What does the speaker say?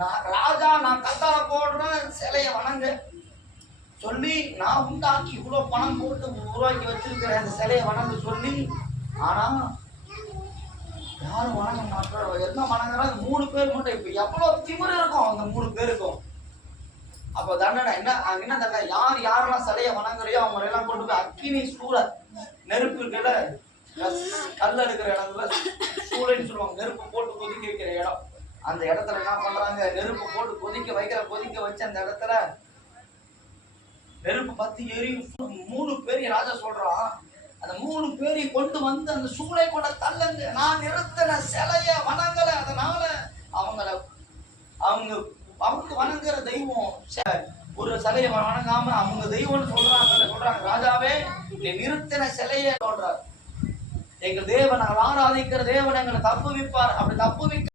நான் ராஜா, நான் கத்தால போடுறேன் சிலையை வணங்க சொல்லி, நான் உண்டாக்கி இவ்வளவு பணம் போட்டு உருவாக்கி வச்சிருக்கிறேன் அந்த சிலையை வணங்க சொல்லி, ஆனா யாரும் வணங்க மாட்டோம். என்ன வணங்குறாங்க? 3 பேர் மட்டும். இப்ப எவ்வளவு திமிரு இருக்கும் அந்த 3 பேருக்கும். அப்ப தண்டனை என்ன தண்டனை? யாரெல்லாம் சிலையை வணங்குறையோ அவங்க எல்லாம் கொண்டு போய் அக்கினி சூளை, நெருப்பு இருக்கல, கல்ல இருக்கிற இடத்துல சூளைன்னு சொல்லுவாங்க, நெருப்பு போட்டு கொதிக்க வைக்கிற இடம். அந்த இடத்துல என்ன பண்றாங்க? நெருப்பு போட்டு கொதிக்க வச்ச அந்த இடத்துல நெருப்பு பத்தி எரி. 3 பேரையும் ராஜா சொல்றான், அந்த 3 பேரையும் கொண்டு வந்து அந்த சூளை கொண்ட தள்ளுங்க. நான் நிறுத்தின சிலைய வணங்கல, அதனால அவங்க வணங்குற தெய்வம் ஒரு சிலையை வணங்காம அவங்க தெய்வம்னு சொல்றாங்க. ராஜாவே, நீ நிறுத்தின சிலைய சொல்றார். எங்க தேவன், நாங்கள் ஆராதிக்கிற தேவன் எங்களை தப்புவிப்பார். அப்படி தப்புவிக்க